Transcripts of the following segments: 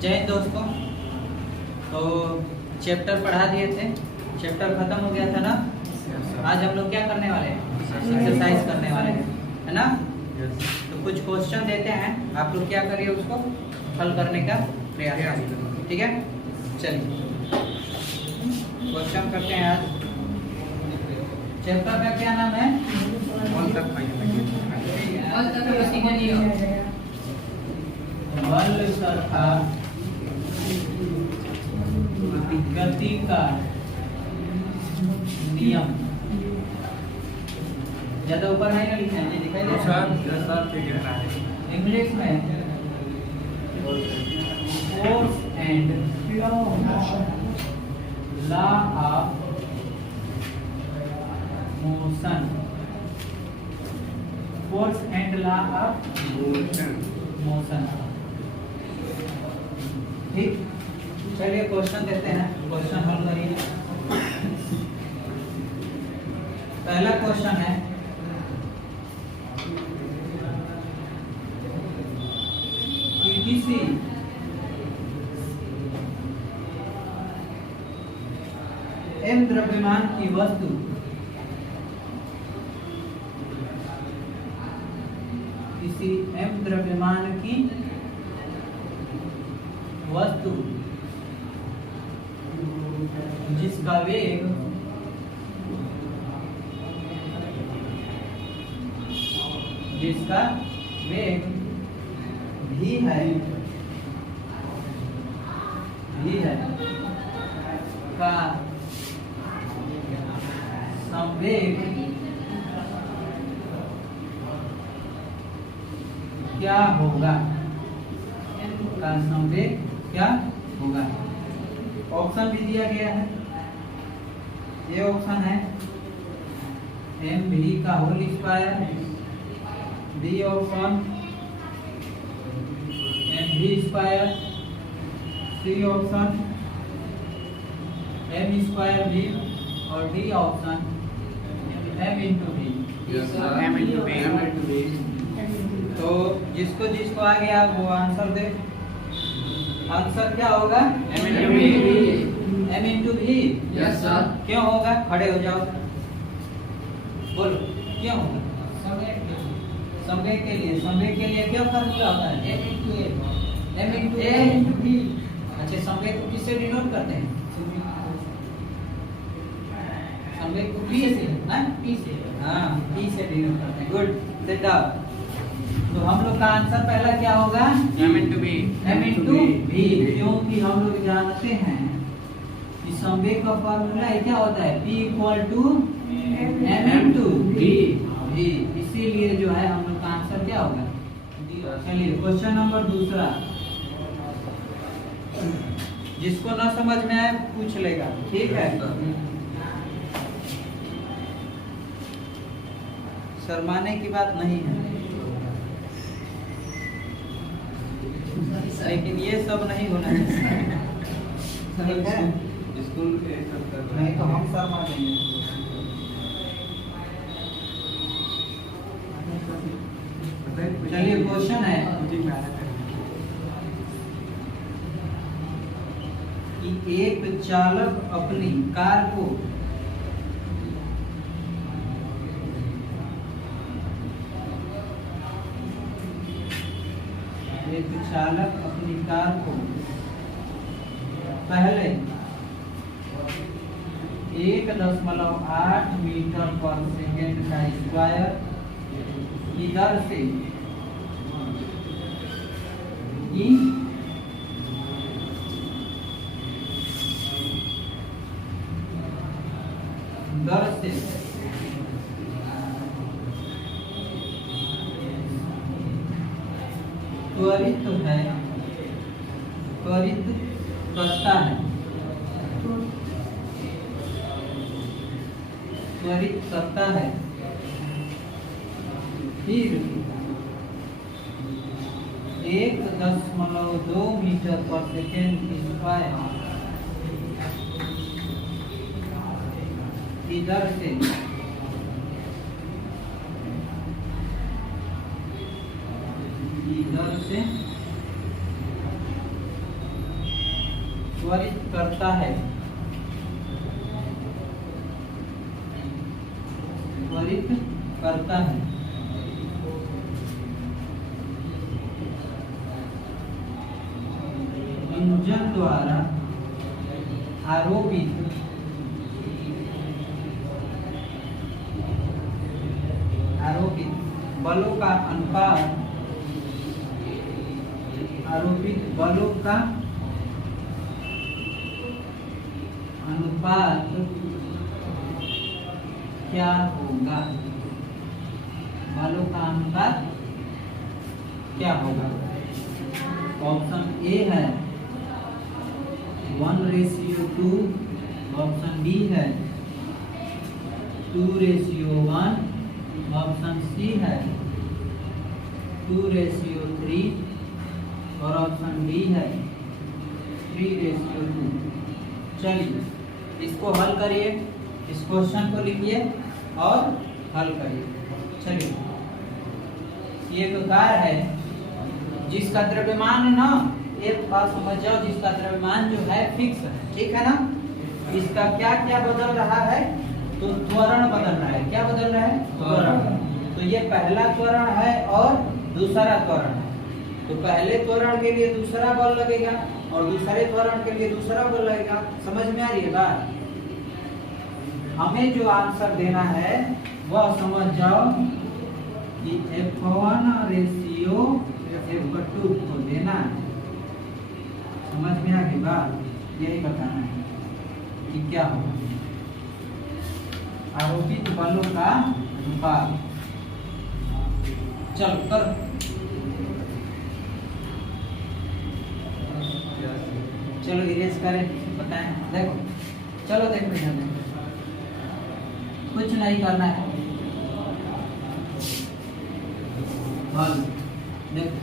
जय हिंद दोस्तों। तो चैप्टर पढ़ा दिए थे, चैप्टर खत्म हो गया था ना। आज हम लोग क्या करने वाले हैं? एक्सरसाइज करने वाले हैं, है ना। तो कुछ क्वेश्चन देते हैं, आप लोग क्या करिए, उसको हल करने का प्रयास करिए, ठीक है। चलिए क्वेश्चन करते हैं। आज चैप्टर का क्या नाम है? बल तथा गति का नियम। ज्यादा ऊपर नहीं ना लिखना है, दिखाई दे रहा है इंग्लिश में। Force and law of motion. Force and law of motion, ठीक। चलिए क्वेश्चन देते हैं, क्वेश्चन हल करिए। पहला क्वेश्चन है, कि किसी m द्रव्यमान की वस्तु किसी m द्रव्यमान की वस्तु जिसका वेग भी है का संवेग क्या होगा? का संवेग क्या होगा? ऑप्शन भी दिया गया है। ये ऑप्शन है mv का whole square, B option mv square, C option m square v और D option m into v। तो जिसको आ गया वो आंसर दे। आंसर क्या होगा? m into v। Yes sir. क्यों होगा? खड़े हो जाओ, बोलो क्यों होगा? संवेग के लिए क्या फॉर्मूला होता है? m into v। अच्छा, संवेग को किससे डिनोट करते हैं? संवेग को p से, हाँ p से डिनोट करते हैं। Good, sit down. तो हम लोग का आंसर पहला क्या होगा? m into v। क्योंकि हम लोग जानते हैं कि संवेग का फॉर्मूला क्या होता है? p equal to m into v। इसीलिए जो है हम लोग का आंसर क्या होगा? चलिए क्वेश्चन नंबर दूसरा। जिसको ना समझ में आए पूछ लेगा, ठीक है। शर्माने की बात नहीं है, लेकिन ये सब नहीं होना चाहिए, ठीक है। स्कूल नहीं तो हम शर्मा देंगे। चलिए क्वेश्चन है कि एक चालक अपनी कार को पहले 1.8 मीटर पर सेकेंड का स्क्वायर की दर से त्वरित करता है, फिर 1.2 मीटर पर सेकेंड स्क्वायर की दर से त्वरित करता है, त्वरित करता है। इंजन द्वारा आरोपित बलों का अनुपात, आरोपित बलों का अनुपात क्या होगा? बलों का अनुपात क्या होगा? ऑप्शन ए है 1:2, ऑप्शन बी है 2:1, ऑप्शन सी है 2:3 और ऑप्शन डी है 3:2। चलिए इसको हल करिए, इस क्वेश्चन को लिखिए और हल करिए। चलिए, ये एक कार्य है जिसका द्रव्यमान है ना, एक बात समझ जाओ, जिसका द्रव्यमान जो है फिक्स है, ठीक है ना। इसका क्या क्या बदल रहा है? तो त्वरण बदल रहा है। क्या बदल रहा है? त्वरण। तो ये पहला त्वरण है और दूसरा त्वरण है। तो पहले त्वरण के लिए दूसरा बल लगेगा और दूसरे त्वरण के लिए दूसरा बल लगेगा। समझ में आ रही है बात? हमें जो आंसर देना है वह समझ जाओ कि F1:F2 को देना है। समझ में आ गई बात? यही बताना है कि क्या होगा आरोपित बलों का अनुपात। चलो कर, चलो इरेज करें, बताएं। देखो, चलो देखो इधर, कुछ नहीं करना है। देखो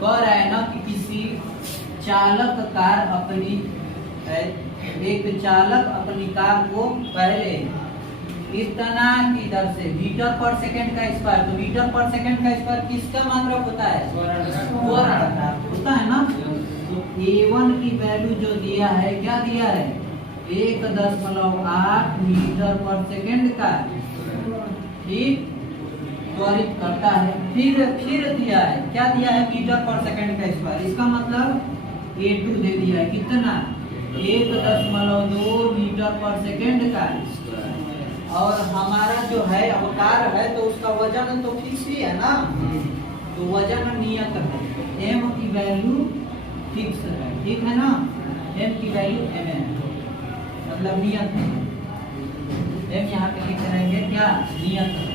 कह रहा है ना कि किसी चालक कार अपनी एक चालक अपनी कार को पहले इतना की दर से मीटर पर सेकंड का स्क्वायर, तो मीटर पर सेकंड का स्क्वायर किसका मात्रक होता है? त्वरण का होता है ना। तो A1 की वैल्यू जो दिया है, क्या दिया है? 1.8 मीटर पर सेकंड का, ठीक, त्वरित करता है। फिर दिया है, क्या दिया है? मीटर पर सेकंड का स्क्वायर। इसका मतलब A2 दे दिया है कितना? 1.2 मीटर पर सेकंड का। और हमारा जो है अवकार है तो उसका वजन तो फिक्स ही है ना, तो वजन नियत है। m की वैल्यू फिक्स है, ठीक है ना। m की वैल्यू m है, मतलब नियत है। m यहाँ पे लिख रहेंगे क्या? नियत है।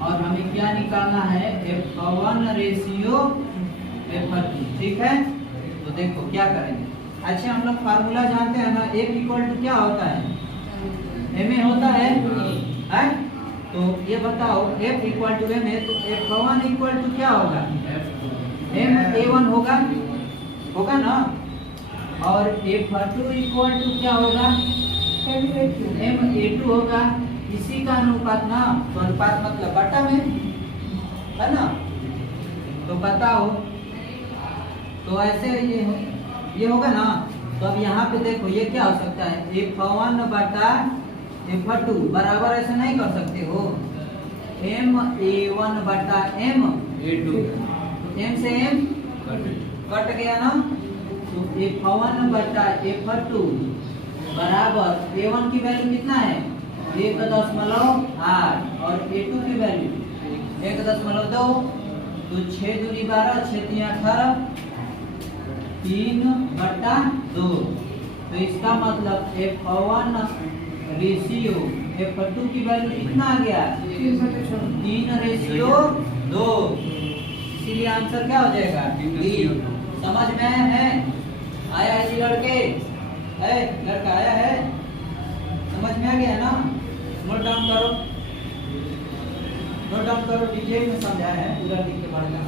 और हमें क्या निकालना है? F1:F2, ठीक है। तो देखो क्या करेंगे। अच्छा, हम लोग फार्मूला जानते हैं ना, F इक्वल टू क्या होता है? ma होता है, तो ये बताओ F इक्वल टू ma, तो F1 इक्वल टू क्या होगा? ma1 होगा ना। और F2 इक्वल टू क्या होगा? ma2 होगा। इसी का अनुपात ना, तो अनुपात मतलब बटा में, है ना। तो बताओ, तो ऐसे ये होगा ना। तो अब यहाँ पे देखो ये क्या हो सकता है? F1/F2 बराबर ऐसे नहीं कर सकते हो, ma1/ma2, m से m कट गया ना। तो F1/F2 बराबर a1 की वैल्यू कितना है? 1.8 और a2 की वैल्यू 1.2। तो 6 दूनी 12, 6 3 18, 3/2। तो इसका मतलब F1 रेशियो F2 की वैल्यू कितना आ गया? 3:2। इसीलिए आंसर क्या हो जाएगा? डी। समझ में है? आया है जी लड़के? है लड़का आया है? समझ में आ गया ना? नोट डाउन करो, नोट डाउन करो, डिटेल में समझाया है पूरा लिख के पढ़ना।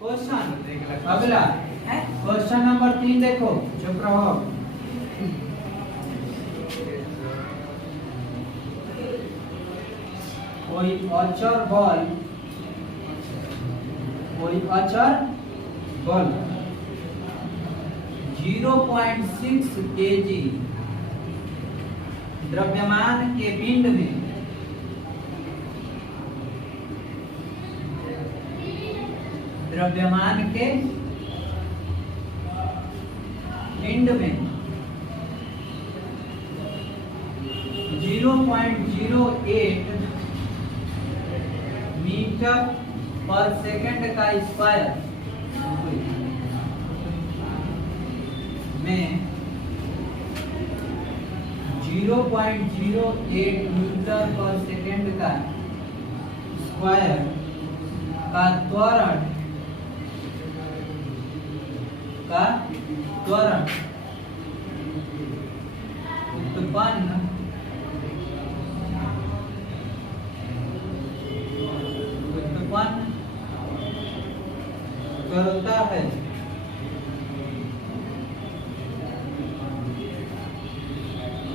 क्वेश्चन अगला क्वेश्चन नंबर 3 देखो, चुप रहो। कोई अचर बल 0.6 kg द्रव्यमान के पिंड में में 0.08 मीटर पर सेकंड का स्क्वायर में 0.08 मीटर पर सेकंड का स्क्वायर का त्वरण उत्पन्न करता है।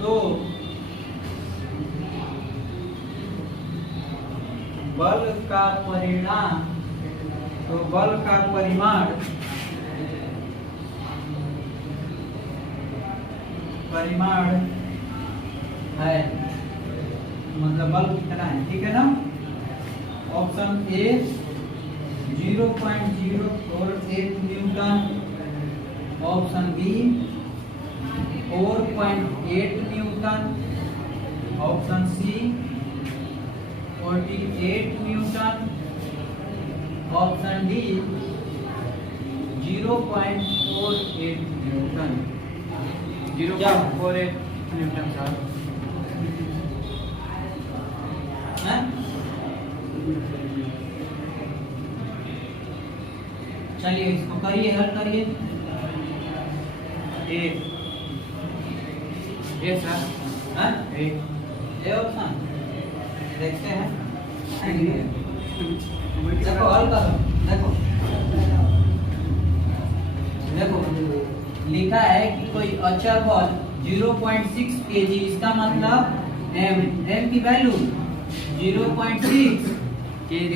तो बल का परिमाण है, मतलब बल कितना है, ठीक है ना। Option A 0.048 newton, option B 4.8 newton, option C 48 newton, option D 0.48 newton. 0.48 newton sir. चलिए इसको करिए, हल करिए। ए सर, ए ऑप्शन देखते हैं। देखो हल करो, देखो लिखा है कि कोई अचर बल 0.6 kg, इसका मतलब m की वैल्यू 0.6 kg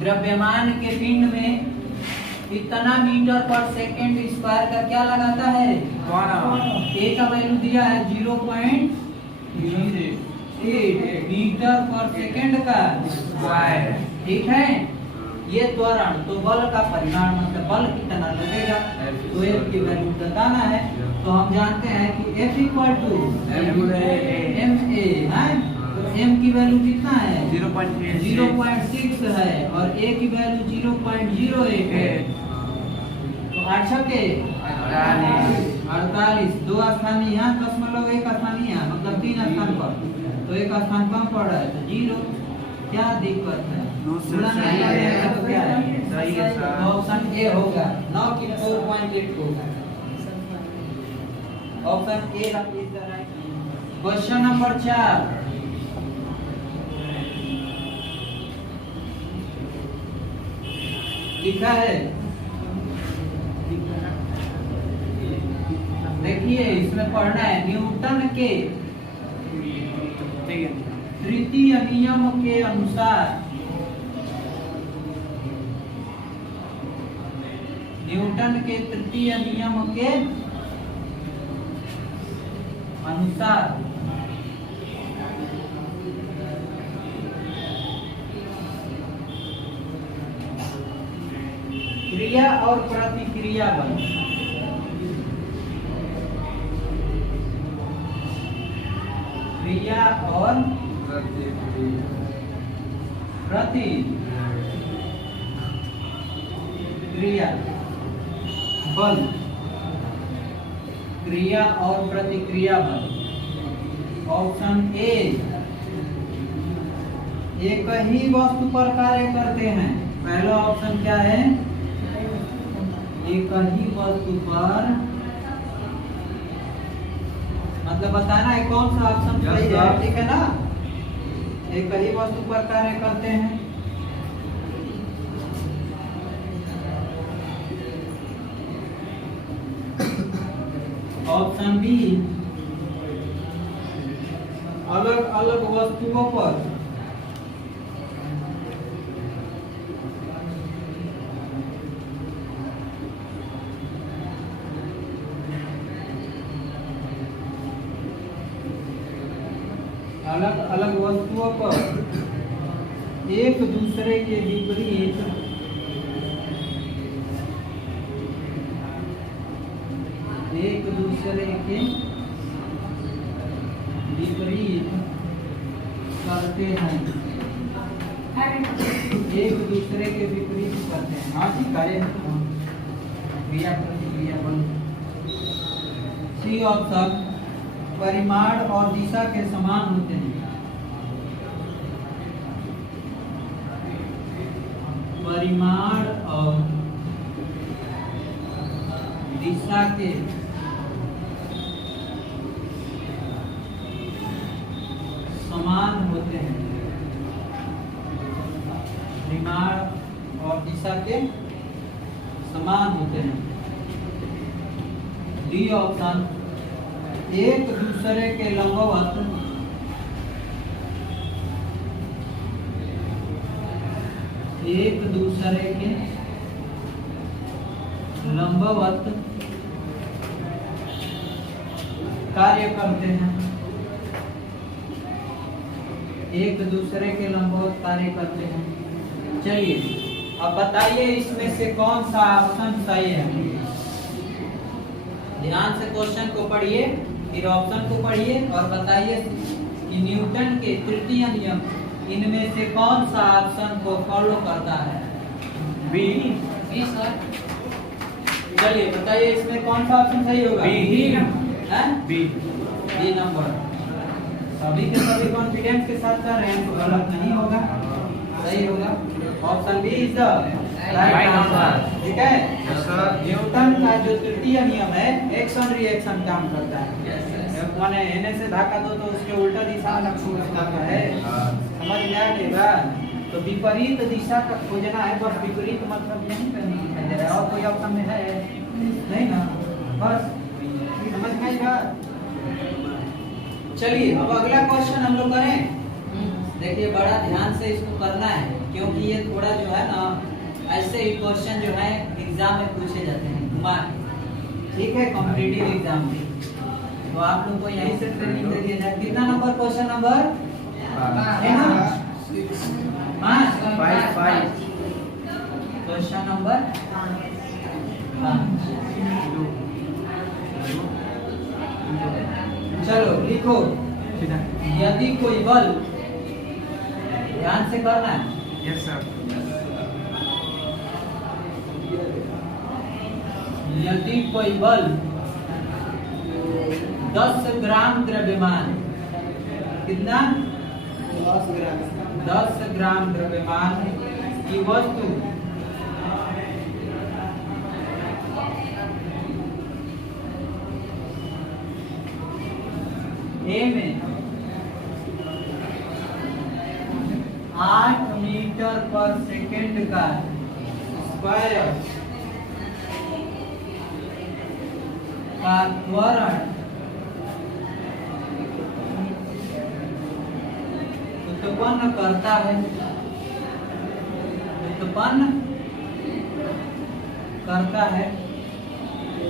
द्रव्यमान के पिंड में कितना मीटर पर सेकंड स्क्वायर का क्या लगाता है, ए का वैल्यू दिया है 0.08 मीटर पर सेकंड का स्क्वायर, ठीक है। ये त्वरण, तो बल का परिमाण मतलब बल कितना लगेगा, तो F की वैल्यू बताना है। तो हम जानते हैं कि F इक्वल टू ma है, तो m की वैल्यू कितना है 0.6 है और a की वैल्यू 0.08 है। तो 8 के 48, 2 स्थान यहाँ 0.1 स्थान यहाँ, मतलब 3 स्थान पर, तो एक स्थान कम पड़ रहा है, तो 0। क्या दिक्कत है, सही है, तो क्या है, सही है सर। तो ऑप्शन ए होगा, न कि 4.8 होगा। Option A is the right. Question number 4, लिखा है, देखिए इसमें पढ़ना है, न्यूटन के तृतीय नियम के अनुसार, न्यूटन के तृतीय नियम के अनुसार क्रिया और प्रतिक्रिया बल, क्रिया और प्रतिक्रिया बल, क्रिया और प्रतिक्रिया बल। ऑप्शन ए, एक ही वस्तु पर कार्य करते हैं। पहला ऑप्शन क्या है, एक ही वस्तु पर, मतलब बताना है कौन सा ऑप्शन सही है, ठीक है ना। एक ही वस्तु पर कार्य करते हैं। ऑप्शन बी, अलग अलग वस्तुओं पर अलग अलग वस्तुओं पर एक दूसरे के विपरीत करते हैं, एक दूसरे के विपरीत करते हैं। हाँ जी, कार्य क्रिया प्रतिक्रिया बल। सी ऑप्शन, परिमाण और दिशा के समान होते हैं। परिमाण और दिशा के समान होते हैं। परिमाण और दिशा के समान होते हैं। डी ऑप्शन, एक दूसरे के लंबवत कार्य करते हैं। एक दूसरे के लंबवत कार्य करते हैं। चलिए अब बताइए इसमें से कौन सा ऑप्शन सही है। ध्यान से क्वेश्चन को पढ़िए, फिर ऑप्शन को पढ़िए और बताइए कि न्यूटन के तृतीय नियम इनमें से कौन सा ऑप्शन को फॉलो करता है। B sir. चलिए बताइए इसमें कौन सा ऑप्शन सही होगा। B number. सभी के सभी कॉन्फिडेंस के साथ कर रहे हैं तो गलत नहीं होगा, सही होगा। Option B is the right answer. ठीक है, न्यूटन का जो तृतीय नियम है, एक्शन रिएक्शन काम करता है। माने एने से धक्का दो तो उसके उल्टा दिशा में लगता है। समझ में आ गया। तो विपरीत दिशा का खोजना है, बस विपरीत मतलब यही पे नहीं दिखाई दे रहा है। और कोई ऑप्शन में है नहीं ना, बस समझ में आएगा। चलिए अब अगला क्वेश्चन हम लोग करें। देखिए बड़ा ध्यान से इसको करना है, क्योंकि ये थोड़ा जो है ना ऐसे ही क्वेश्चन जो है एग्जाम में पूछे जाते हैं घुमा। ठीक है, कॉम्पिटिटिव एग्जाम में तो आप लोग को यहीं से ट्रेनिंग दे दिया जाए। कितना नंबर क्वेश्चन नंबर है ना, 5 क्वेश्चन नंबर 5। चलो लिखो, यदि कोई बल, ध्यान से करना है। Yes sir. यदि कोई बल 10 ग्राम द्रव्यमान, कितना 10 ग्राम द्रव्यमान की वस्तु ए में 8 मीटर पर सेकेंड का स्क्वायर का त्वरण उत्पन्न करता है,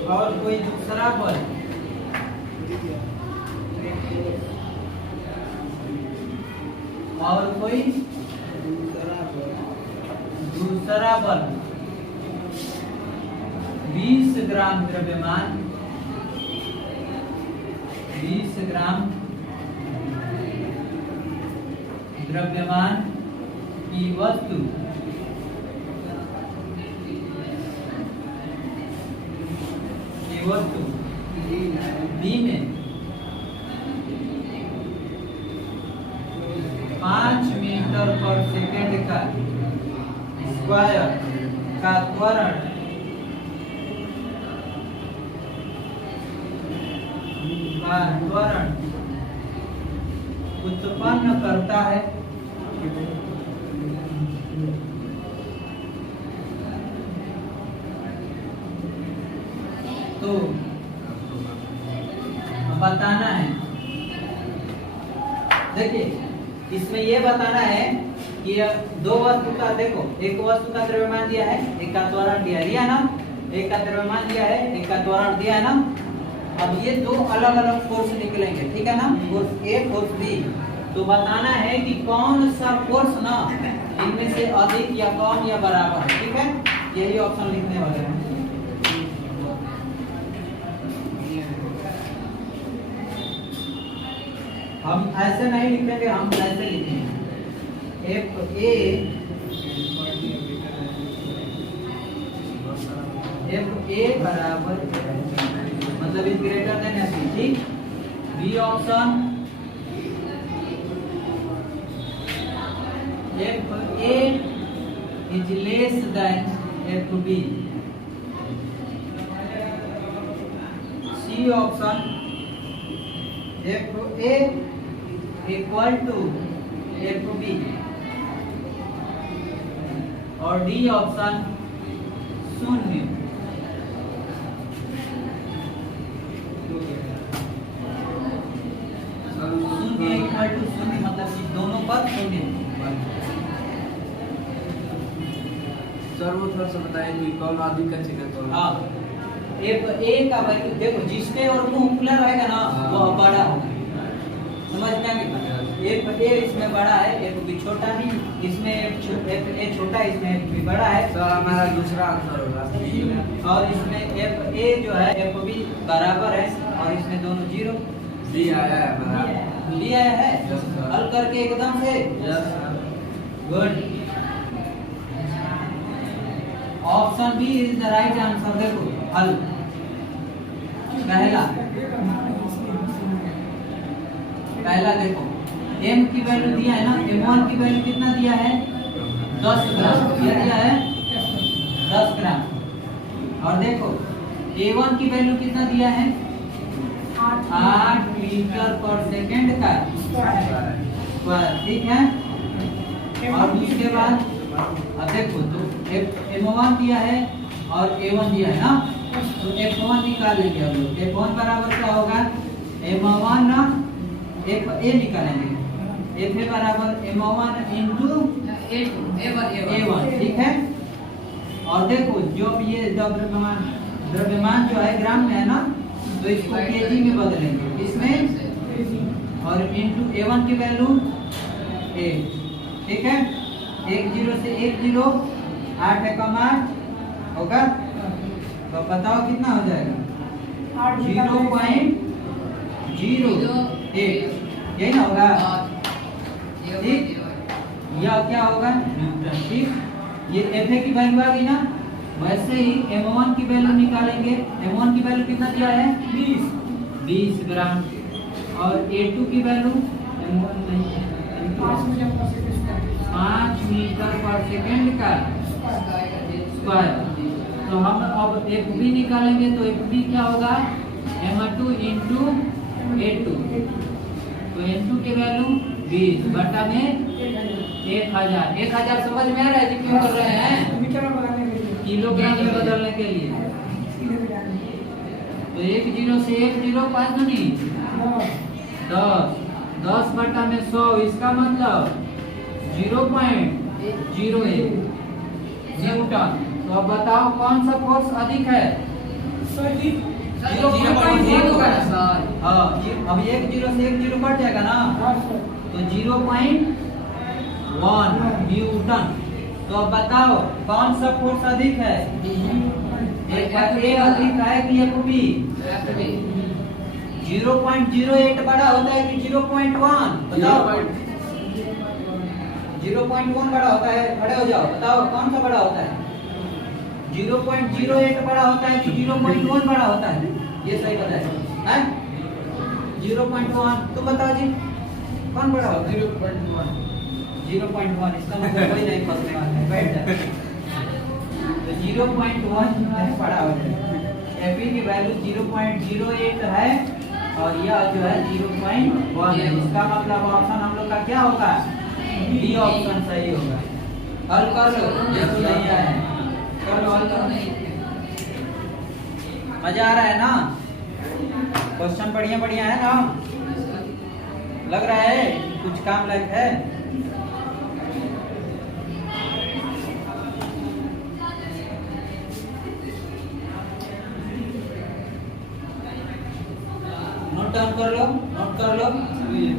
और कोई दूसरा बल दूसरा बल 20 ग्राम द्रव्यमान, 20 ग्राम द्रव्यमान की वस्तु बी में 5 मीटर पर सेकेंड का स्क्वायर का त्वरण उत्पन्न करता है, तो देखिए इसमें ये बताना है कि दो वस्तु का, देखो एक वस्तु का द्रव्यमान दिया है, एक का त्वरण दिया है ना, एक का द्रव्यमान दिया है, एक का त्वरण दिया है ना। अब ये दो अलग अलग फोर्स निकलेंगे, ठीक है ना, फोर्स ए फोर्स बी। तो बताना है कि कौन सा फोर्स ना इनमें से अधिक या कम या बराबर है, ठीक है। यही ऑप्शन लिखने वाले हैं। हम ऐसे नहीं लिखेंगे, हम ऐसे लिखेंगे एफ ए बराबर मतलब is greater than F B, ठीक। B option F A is less than F B. C option F A equal to F B. और डी ऑप्शन शून्य। शून्य इक्वल टू शून्य मतलब कि दोनों पर शून्य। सर वो थोड़ा सा बताइए कि कौन अधिक का चिन्ह तो हाँ, एफ ए का वैल्यू देखो, जिसमें और मुंह खुला रहेगा ना वो बड़ा होगा, समझ में? एफ ए इसमें बड़ा है, एफ बी छोटा है, इसमें एफ ए छोटा है, इसमें एफ बी बड़ा है। सर हमारा दूसरा आंसर होगा। और इसमें एफ ए जो है एफ बी बराबर है और इसमें दोनों जीरो। डी आया है हमारा। डी आया है, Yes, sir. हल करके एकदम से। Yes sir. Good. Option B is the right answer. देखो हल पहला देखो m की वैल्यू दिया है ना, m1 की वैल्यू कितना दिया है 10 ग्राम, ये दिया है 10 ग्राम। और देखो a1 की वैल्यू कितना दिया है 8 मीटर पर सेकंड का स्क्वायर, ठीक है। और उसके बाद अब देखो तो m1 दिया है और a1 दिया है ना, तो f1 निकाल लेंगे हम लोग। f1 बराबर क्या होगा m1 ना f a निकालेंगे, f a बराबर m1 इंटू a1, ठीक है। और देखो जो ये द्रव्यमान जो है ग्राम में है ना, तो इसको केजी में बदलेंगे इसमें, और इंटू a1 की वैल्यू 8, ठीक है। 1 0 से 1 0, 8 एकम 8 होगा, तो बताओ कितना हो जाएगा 0.08, यही ना होगा, ठीक। यह क्या होगा न्यूटन, ठीक। ये एफ ए की वैल्यू आ गई ना, वैसे ही m1 की वैल्यू निकालेंगे। m1 की वैल्यू कितना दिया है 20 ग्राम, और a2 की वैल्यू 5 मीटर पर सेकंड का स्क्वायर। तो हम अब एफ बी निकालेंगे, तो एफ बी क्या होगा m2 इंटू a2, तो n2 की वैल्यू 20 बटा में 1000 समझ में आ रहा है जी क्यों कर रहे हैं, किलोग्राम में बदलने के लिए। तो 1 0 से 1 0, 5 दूनी 10, 10 बटा में 100, इसका मतलब 0.08 न्यूटन। तो अब बताओ कौन सा फोर्स अधिक है 0.1 होगा ना सर। हाँ, अब 1 0 से 1 0 कट जाएगा ना, तो 0.1 न्यूटन। तो अब बताओ कौन सा फोर्स अधिक है, ए अधिक है कि एफ बी। 0.08 बड़ा होता है कि 0.1 बताओ। 0.1 बड़ा होता है, खड़े हो जाओ बताओ कौन सा बड़ा होता है 0.08 बड़ा होता है कि 0.1 बड़ा होता है, ये सही बताए हैं 0.1। तुम बताओ जी कौन बड़ा होता है 0.1, इसका मतलब कोई नहीं फंसने वाला है, बैठ जाए। तो 0.1 बड़ा होता है, एफ की वैल्यू 0.08 है और यह जो है 0.1 है। इसका मतलब ऑप्शन हम लोग का क्या होगा डी ऑप्शन सही होगा। हल कर लो, ये तो नहीं आया है, कर लो हल करो। मजा आ रहा है ना, क्वेश्चन बढ़िया बढ़िया है ना। लग रहा है कुछ काम लायक है? नोट डाउन कर लो, नोट कर लो,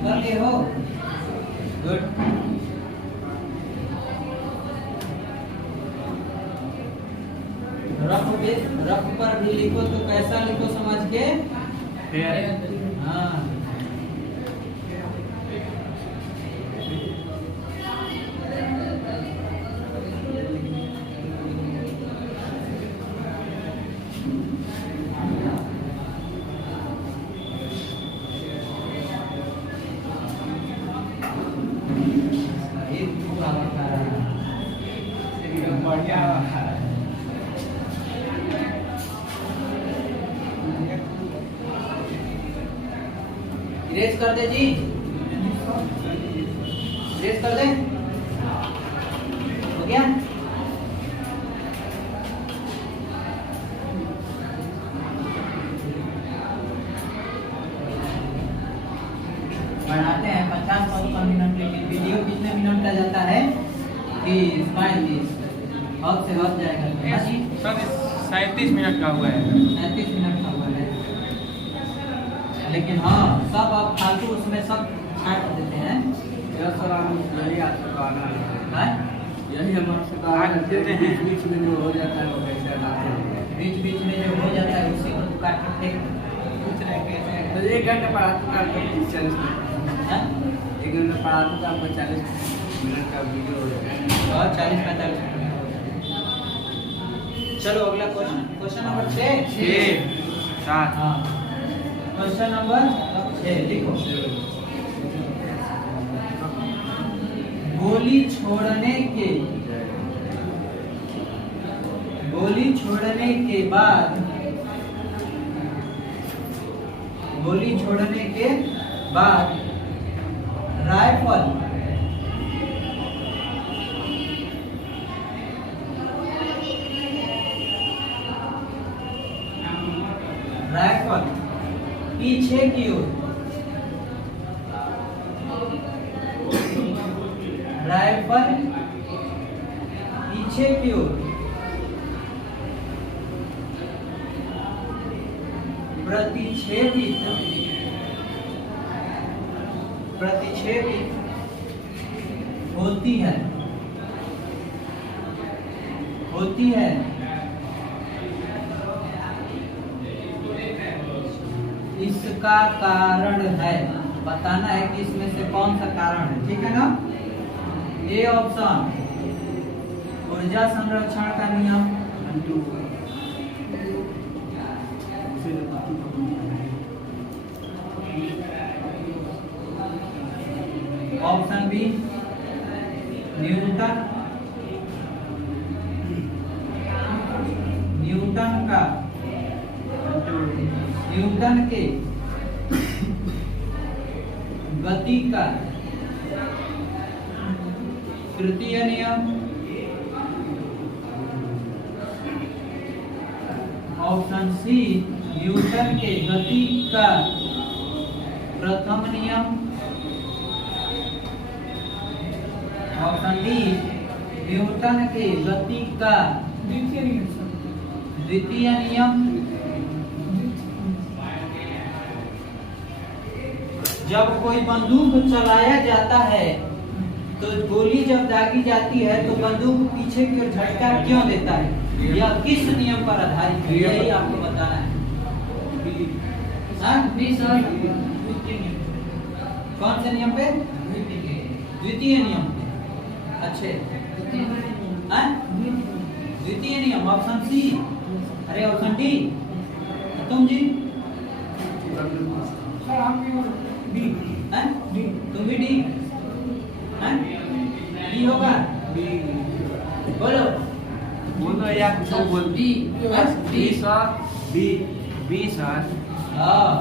कर लिए हो? गुड। रफ पर भी लिखो तो कैसा लिखो समझ के? हाँ। इरेज कर दे जी, इरेज कर दे, हो गया? बढ़ाते हैं 50 मिनट, लेकिन वीडियो कितने मिनट का जाता है? 30 हद से हद जाएगा। सर 37 मिनट का हुआ है। 37 मिनट का हुआ है, लेकिन हाँ सब आप फालतू उसमें सब काट देते हैं। सर यही आपसे कहना है, यही हम आपसे कहना देते हैं। बीच में जो हो जाता है वो कैसे हटाते हैं? बीच में जो हो जाता है उसी को काट के फेंक पूछ रहे कैसे? तो 1 घंटे पढ़ाते तो आपको 40 मिनट, 1 घंटे पढ़ाते तो आपको 40 मिनट का वीडियो हो जाएगा और 40-45 मिनट। चलो अगला क्वेश्चन, क्वेश्चन नंबर 6। हाँ, क्वेश्चन नंबर 6 लिखो। गोली छोड़ने के बाद राइफल पीछे की ओर, राइफल पीछे की ओर प्रतिच्छेदित होती है इसका कारण है, बताना है कि इसमें से कौन सा कारण है, ठीक है ना? ए ऑप्शन ऊर्जा संरक्षण का नियम, ऑप्शन बी न्यूटन के गति का तृतीय नियम, ऑप्शन सी न्यूटन के गति का प्रथम नियम, ऑप्शन डी न्यूटन के गति का द्वितीय नियम। जब कोई बंदूक चलाया जाता है तो गोली जब दागी जाती है तो बंदूक पीछे की ओर झटका क्यों देता है? यह किस नियम पर आधारित है, यही आपको बताना है। कौन से नियम पे? द्वितीय नियम पे। अच्छे, द्वितीय नियम ऑप्शन सी, अरे ऑप्शन डी, तुम जी तुम भी डी, डी होगा? बोलो बोलो या कुछ बोल। D sir, B sir. हाँ,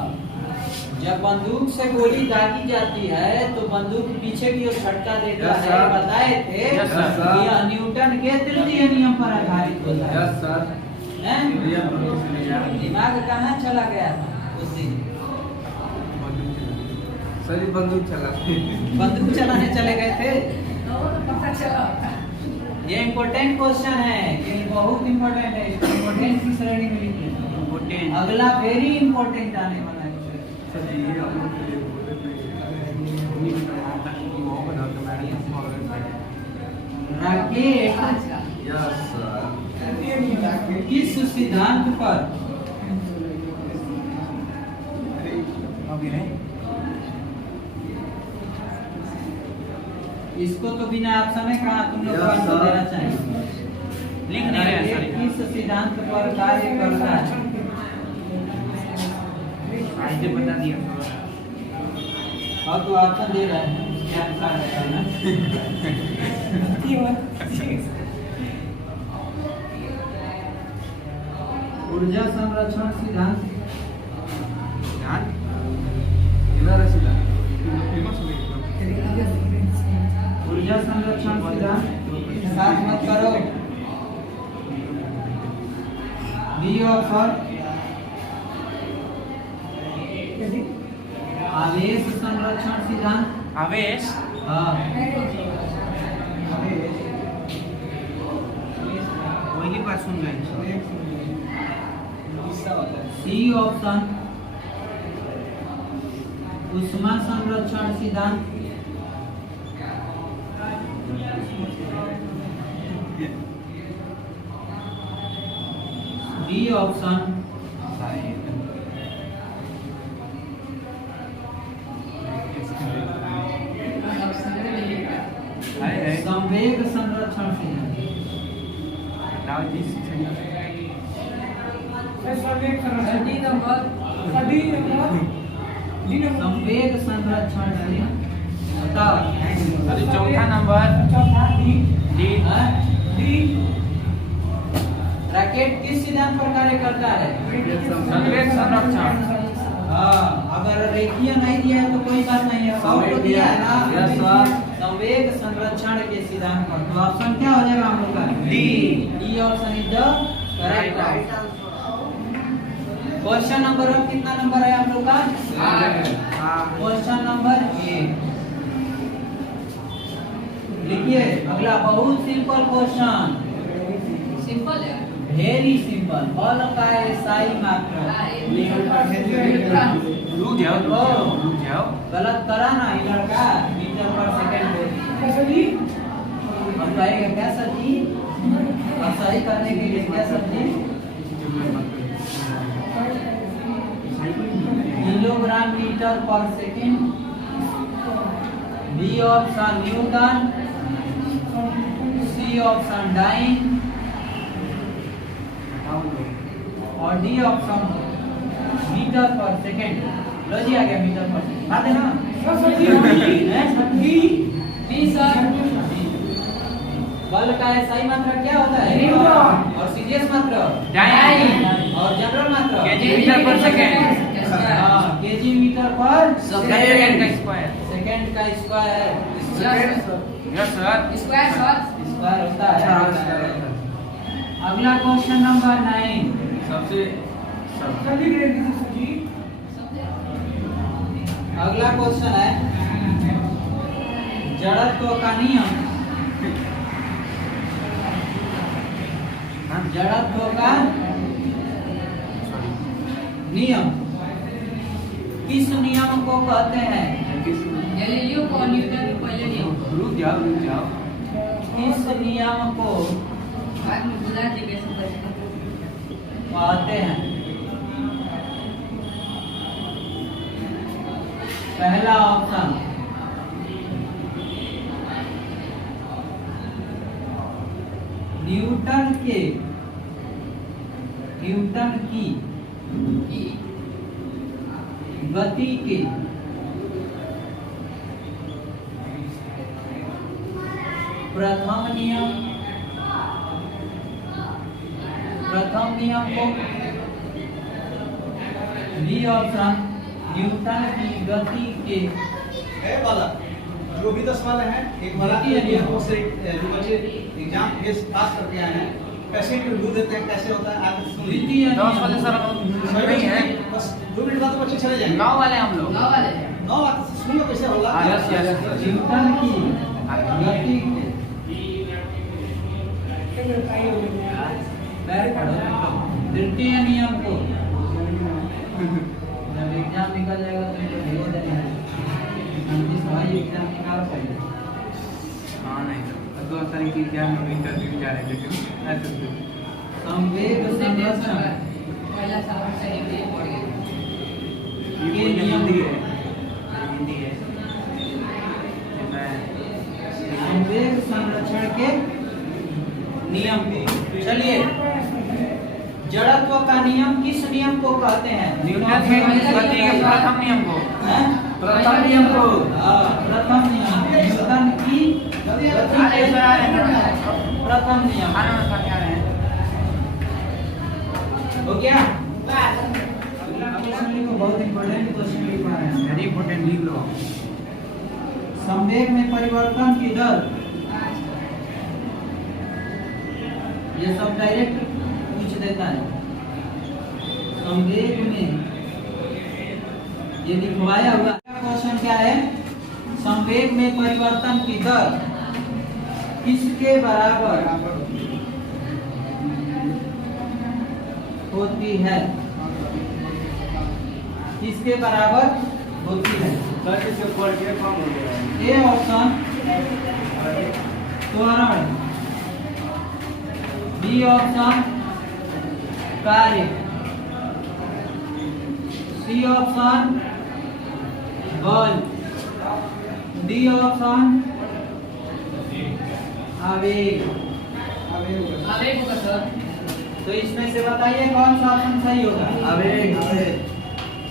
जब बंदूक से गोली दागी जाती है तो बंदूक पीछे की ओर झटका देता है, बताए थे कि यह न्यूटन के तृतीय नियम पर आधारित होता है। Yes sir. दिमाग कहाँ चला गया था उस दिन? सर ये बंदूक चलाते बंदूक चलाने चले गए थे। ये इम्पोर्टेंट क्वेश्चन है, ये बहुत इम्पोर्टेंट है, इम्पोर्टेंट की श्रेणी में लिखिए। अगला वेरी इम्पोर्टेंट आने वाला है। सर जी ये हम लोग के लिए बोले राकेट यस सर किस सिद्धांत पर इसको तो बिना ऑप्शन में कहा तुम लोग Yes, को sir. देना चाहिए। लिख नहीं रहे हैं, राकेट सर। किस सिद्धांत पर कार्य करता है? आइए बता दिया। अब तो ऑप्शन दे रहे हैं, क्या आंसर है ना? ऊर्जा संरक्षण सिद्धांत। इधर है सीधा ऊर्जा संरक्षण सिद्धांत साथ मत करो। बी ऑप्शन आवेश संरक्षण सिद्धांत। आवेश हाँ पहली बार सुन रहे हैं। सी ऑप्शन उष्मा संरक्षण सिद्धांत। डी ऑप्शन संवेग संरक्षण सिद्धांत। संवेग संरक्षण सिद्धांत बताओ। अरे चौथा नंबर डी हाँ? रैकेट किस सिद्धांत पर कार्य करता है? संवेग संरक्षण। हाँ, अगर रेखीय नहीं दिया है तो कोई बात नहीं है, सौ तो दिया है ना। Yes, sir. संवेग संरक्षण के सिद्धांत पर तो ऑप्शन क्या हो जाएगा हम लोग का? D option is the correct. Question number अब कितना नंबर है हम लोग का? क्वेश्चन नंबर 8 लिखिए। अगला बहुत सिंपल क्वेश्चन, सिंपल है। Very simple. बल का एसआई मात्रा। रुक जाओ। गलत करा ना ये लड़का, मीटर पर सेकंड हम कहेगा क्या सर जी? और सही करने के लिए क्या सर जी? किलोग्राम मीटर पर second. B option newton. C option dyne और डी ऑप्शन मीटर पर सेकंड। लो जी आ गया मीटर पर। बात है ना? B sir. बल का एसआई मात्रा क्या होता है? न्यूटन। और सीजीएस मात्रा? डाइन। और जनरल मात्रा? केजी मीटर पर सेकंड। हाँ, केजी मीटर पर सेकंड का स्क्वायर। सेकंड का square. Yes sir. Square sir. Square होता है। अगला क्वेश्चन नंबर 9। सबसे अगला क्वेश्चन है जड़त्व का नियम। जड़त्व का नियम किस नियम को कहते हैं? गैलीलियो को न्यूटन को पहले नहीं रुक जाओ किस नियम को बाद में बुला के कैसे बचेगा? कहते हैं? पहला ऑप्शन न्यूटन की गति के प्रथम नियम को। बी ऑप्शन न्यूटन की गति के जो भी 10 वाले हैं एक वाला से जो बच्चे एग्जाम फेस पास करके आए हैं कैसे इंटरव्यू देते हैं, कैसे होता है आगे सुन लीजिए। द्वितीय 10 वाले नियम। सर हम नहीं है। बस 2 मिनट बाद तो बच्चे चले जाएंगे। 9 वाले हम लोग। 9 वाले हैं। नौ आता से सुनियो कैसे होला Yes, yes, yes. न्यूटन की गति के तृतीय नियम को जब एग्जाम निकल जाएगा तो इनको भेज देना है। इस भाई एग्जाम निकाल पहले। हाँ नहीं दो तारीख की एग्जाम में इंटरव्यू जा रहे थे ऐसे संवेग संरक्षण पहला साल सही में पड़ गया ये नियम हिंदी है संवेग संरक्षण के नियम को। चलिए, जड़त्व का नियम किस नियम को कहते हैं? न्यूटन के गति के प्रथम नियम को। हैं? प्रथम नियम को। प्रथम नियम न्यूटन की गति के प्रथम नियम हो गया। अगला क्वेश्चन लिखो, बहुत इंपॉर्टेंट क्वेश्चन लिख रहे हैं। वेरी इंपॉर्टेंट लिख लो संवेग में परिवर्तन की दर, ये सब डायरेक्ट पूछ देता है। संवेग में ये लिखवाया हुआ क्वेश्चन क्या है? संवेग में परिवर्तन की दर किसके बराबर होती है? किसके बराबर होती है? ए ऑप्शन त्वरण, बी ऑप्शन कार्य, सी ऑप्शन बल, डी ऑप्शन आवेग। आवेग होगा सर तो इसमें से बताइए कौन सा ऑप्शन सही होगा? आवेग।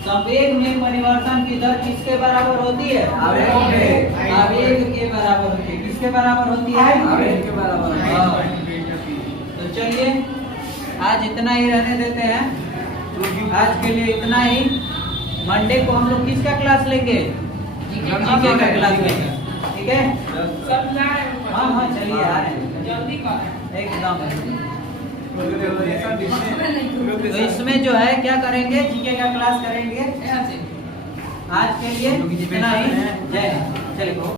संवेग में परिवर्तन की दर किसके बराबर होती है? आवेग के। आवेग के बराबर होती है। किसके बराबर होती है? आवेग के बराबर। हाँ। तो चलिए आज इतना ही रहने देते हैं। आज के लिए इतना ही। मंडे को हम लोग किसका क्लास लेंगे? जीके का क्लास लेंगे, ठीक है? सब लाए हाँ हाँ चलिए आ रहे हैं जल्दी कर एकदम। तो इसमें जो है क्या करेंगे? जीके का क्लास करेंगे। ऐसे आज के लिए इतना ही। जय हिंद। चलिए।